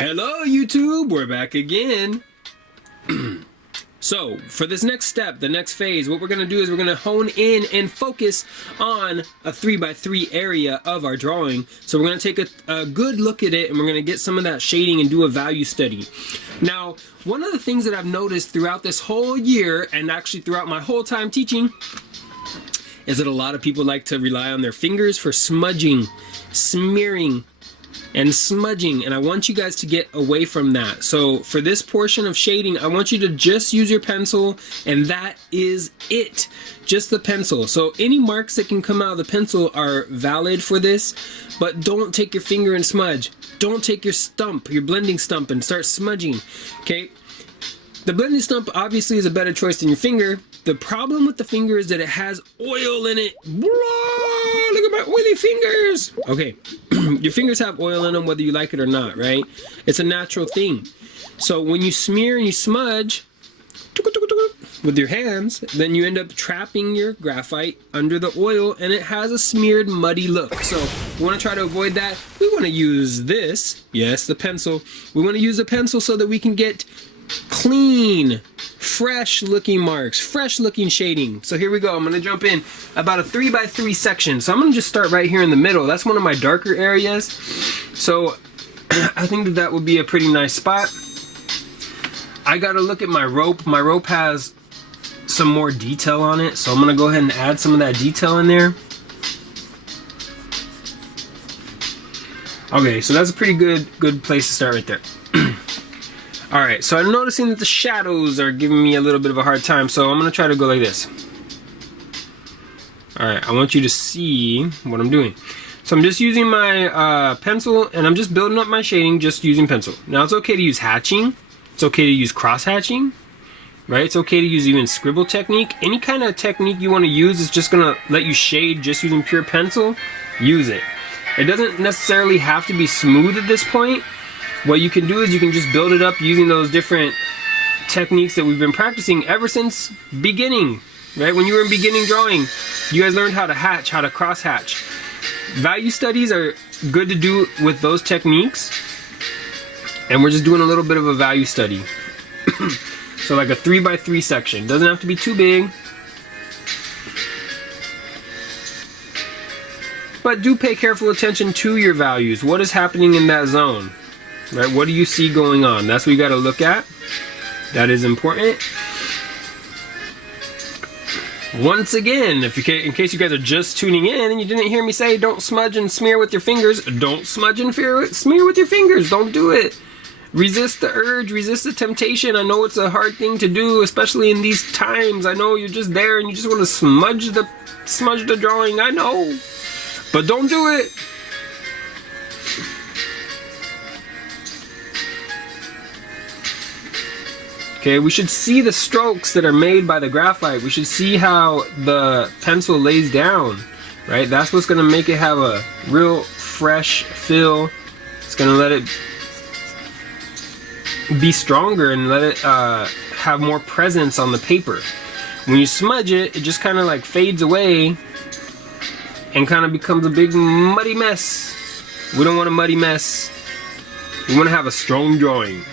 Hello YouTube, we're back again. So for this next step, the next phase, what we're going to do is we're going to hone in and focus on a 3x3 area of our drawing. So we're going to take a good look at it, and we're going to get some of that shading and do a value study. Now, one of the things that I've noticed throughout this whole year, and actually throughout my whole time teaching, is that a lot of people like to rely on their fingers for smudging, smearing, and smudging, and I want you guys to get away from that. So for this portion of shading, I want you to just use your pencil, and that is it. Just the pencil. So any marks that can come out of the pencil are valid for this, but don't take your finger and smudge. Don't take your stump, your blending stump, and start smudging. Okay? The blending stump obviously is a better choice than your finger. The problem with the finger is that it has oil in it. Whoa, look at my oily fingers. Okay, your fingers have oil in them whether you like it or not, right? It's a natural thing. So when you smear and you smudge with your hands, then you end up trapping your graphite under the oil, and it has a smeared, muddy look. So we want to try to avoid that. We want to use this, yes, the pencil. We want to use the pencil so that we can get clean, fresh looking marks, fresh looking shading. So here we go. I'm going to jump in about a 3x3 section. So I'm going to just start right here in the middle. That's one of my darker areas. So I think that that would be a pretty nice spot. I got to look at my rope. My rope has some more detail on it. So I'm going to go ahead and add some of that detail in there. Okay, so that's a pretty good place to start right there. Alright, so I'm noticing that the shadows are giving me a little bit of a hard time, so I'm going to try to go like this. Alright, I want you to see what I'm doing. So I'm just using my pencil, and I'm just building up my shading just using pencil. Now it's okay to use hatching. It's okay to use cross hatching. Right? It's okay to use even scribble technique. Any kind of technique you want to use is just going to let you shade just using pure pencil. Use it. It doesn't necessarily have to be smooth at this point. What you can do is you can just build it up using those different techniques that we've been practicing ever since beginning, right? When you were in beginning drawing, you guys learned how to hatch, how to cross hatch. Value studies are good to do with those techniques, and we're just doing a little bit of a value study. So like a 3x3 section. Doesn't have to be too big, but do pay careful attention to your values. What is happening in that zone? Right, what do you see going on? That's what you got to look at. That is important. Once again, in case you guys are just tuning in and you didn't hear me say don't smudge and smear with your fingers, don't smudge and smear with your fingers. Don't do it. Resist the urge, resist the temptation. I know it's a hard thing to do, especially in these times. I know you're just there and you just want to smudge the drawing. I know, but don't do it. Okay, we should see the strokes that are made by the graphite. We should see how the pencil lays down, right? That's what's gonna make it have a real fresh feel. It's gonna let it be stronger and let it have more presence on the paper. When you smudge it, it just kind of like fades away and kind of becomes a big muddy mess. We don't want a muddy mess. We want to have a strong drawing.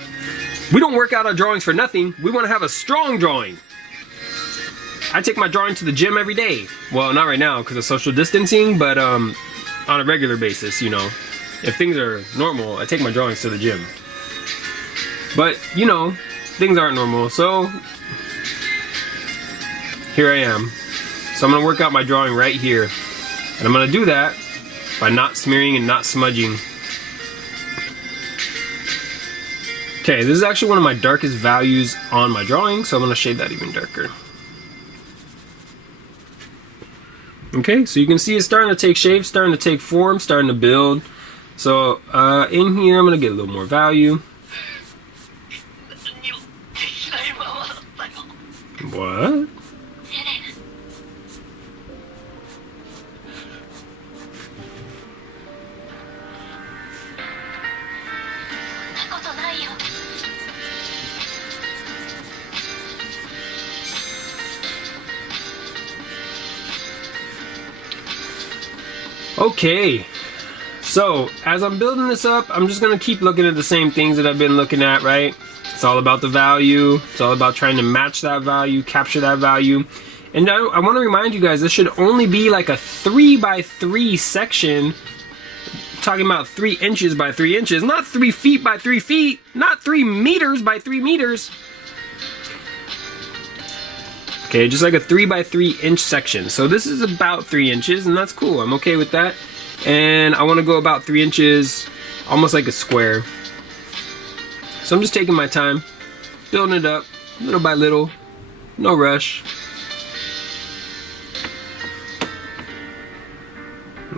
We don't work out our drawings for nothing. We want to have a strong drawing. I take my drawing to the gym every day. Well, not right now because of social distancing, but on a regular basis, you know. If things are normal, I take my drawings to the gym. But, you know, things aren't normal, so here I am. So I'm going to work out my drawing right here. And I'm going to do that by not smearing and not smudging. Okay, this is actually one of my darkest values on my drawing, so I'm going to shade that even darker. Okay, so you can see it's starting to take shape, starting to take form, starting to build. So in here, I'm going to get a little more value. What? Okay, So as I'm building this up, I'm just gonna keep looking at the same things that I've been looking at, right? It's all about the value. It's all about trying to match that value, capture that value. And I want to remind you guys, this should only be like a 3x3 section. Talking about 3 inches by 3 inches, not 3 feet by 3 feet, not 3 meters by 3 meters. Okay, just like a 3x3 inch section. So this is about 3 inches, and that's cool. I'm okay with that. And I want to go about 3 inches, almost like a square. So I'm just taking my time, building it up little by little, no rush.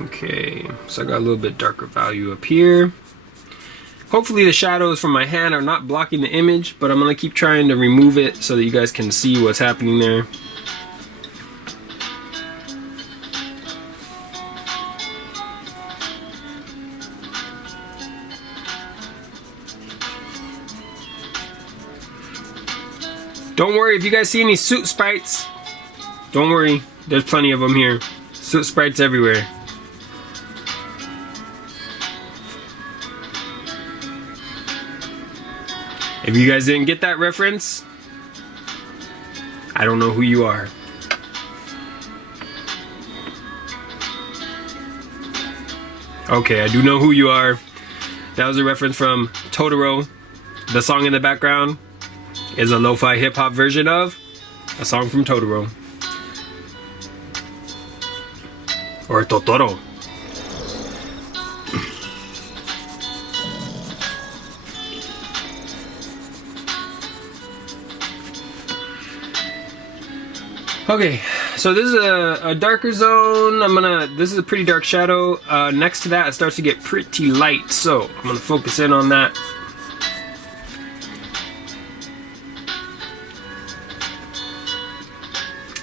Okay, so I got a little bit darker value up here. Hopefully the shadows from my hand are not blocking the image, but I'm going to keep trying to remove it so that you guys can see what's happening there. Don't worry if you guys see any soot sprites. Don't worry, there's plenty of them here. Soot sprites everywhere. If you guys didn't get that reference, I don't know who you are. Okay, I do know who you are. That was a reference from Totoro. The song in the background is a lo-fi hip-hop version of a song from Totoro. Or Totoro. Okay, so this is a darker zone. This is a pretty dark shadow. Next to that, it starts to get pretty light, so I'm gonna focus in on that.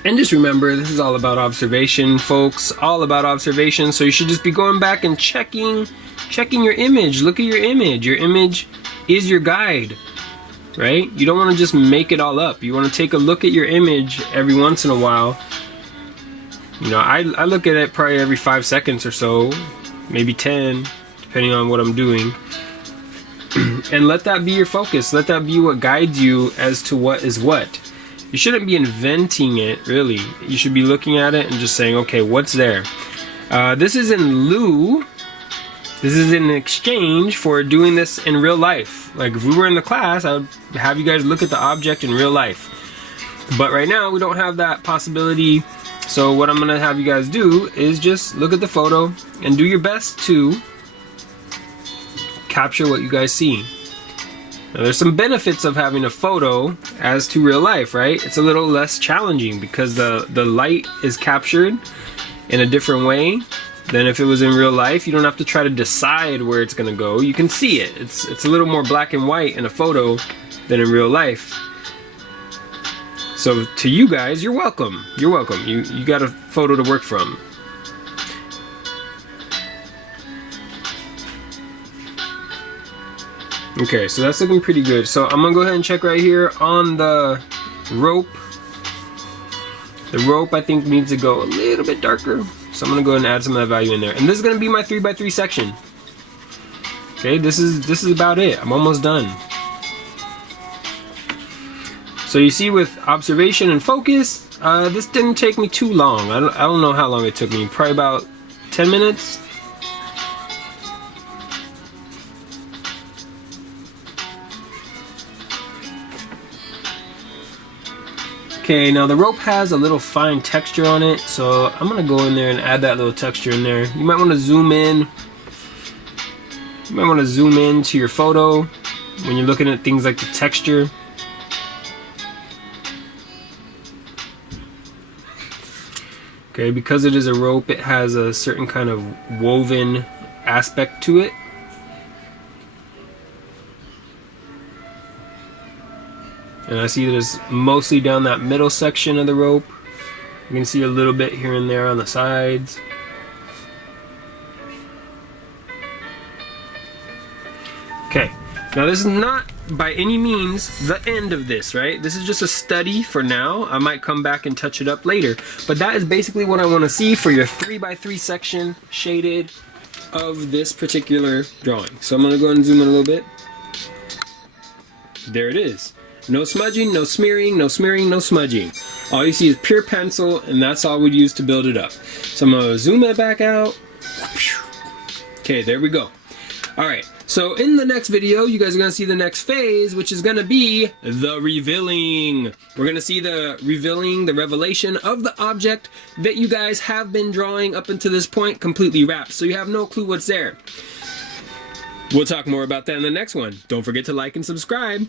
And just remember, this is all about observation, folks. All about observation. So you should just be going back and checking your image. Look at your image. Your image is your guide. Right? You don't want to just make it all up. You want to take a look at your image every once in a while. You know, I look at it probably every 5 seconds or so, maybe 10, depending on what I'm doing. And let that be your focus. Let that be what guides you as to what is what. You shouldn't be inventing it, really. You should be looking at it and just saying, okay, what's there? This is in lieu. This is in exchange for doing this in real life. Like if we were in the class, I would have you guys look at the object in real life. But right now we don't have that possibility. So what I'm gonna have you guys do is just look at the photo and do your best to capture what you guys see. Now there's some benefits of having a photo as to real life, right? It's a little less challenging because the light is captured in a different way than if it was in real life. You don't have to try to decide where it's gonna go. You can see it. It's a little more black and white in a photo than in real life. So to you guys, you're welcome. You're welcome. You got a photo to work from. Okay, so that's looking pretty good. So I'm gonna go ahead and check right here on the rope. The rope I think needs to go a little bit darker. So I'm gonna go ahead and add some of that value in there. And this is gonna be my 3x3 section. Okay, this is about it. I'm almost done. So you see with observation and focus, this didn't take me too long. I don't know how long it took me. Probably about 10 minutes. Okay, now the rope has a little fine texture on it, so I'm gonna go in there and add that little texture in there. You might want to zoom in. You might want to zoom in to your photo when you're looking at things like the texture. Okay, because it is a rope, it has a certain kind of woven aspect to it. And I see that it's mostly down that middle section of the rope. You can see a little bit here and there on the sides. Okay, now this is not by any means the end of this, right? This is just a study for now. I might come back and touch it up later. But that is basically what I want to see for your 3x3 section, shaded, of this particular drawing. So I'm going to go ahead and zoom in a little bit. There it is. No smudging, no smearing, no smearing, no smudging. All you see is pure pencil, and that's all we'd use to build it up. So I'm going to zoom it back out. Okay, there we go. Alright, so in the next video, you guys are going to see the next phase, which is going to be the revealing. We're going to see the revealing, the revelation of the object that you guys have been drawing up until this point completely wrapped. So you have no clue what's there. We'll talk more about that in the next one. Don't forget to like and subscribe.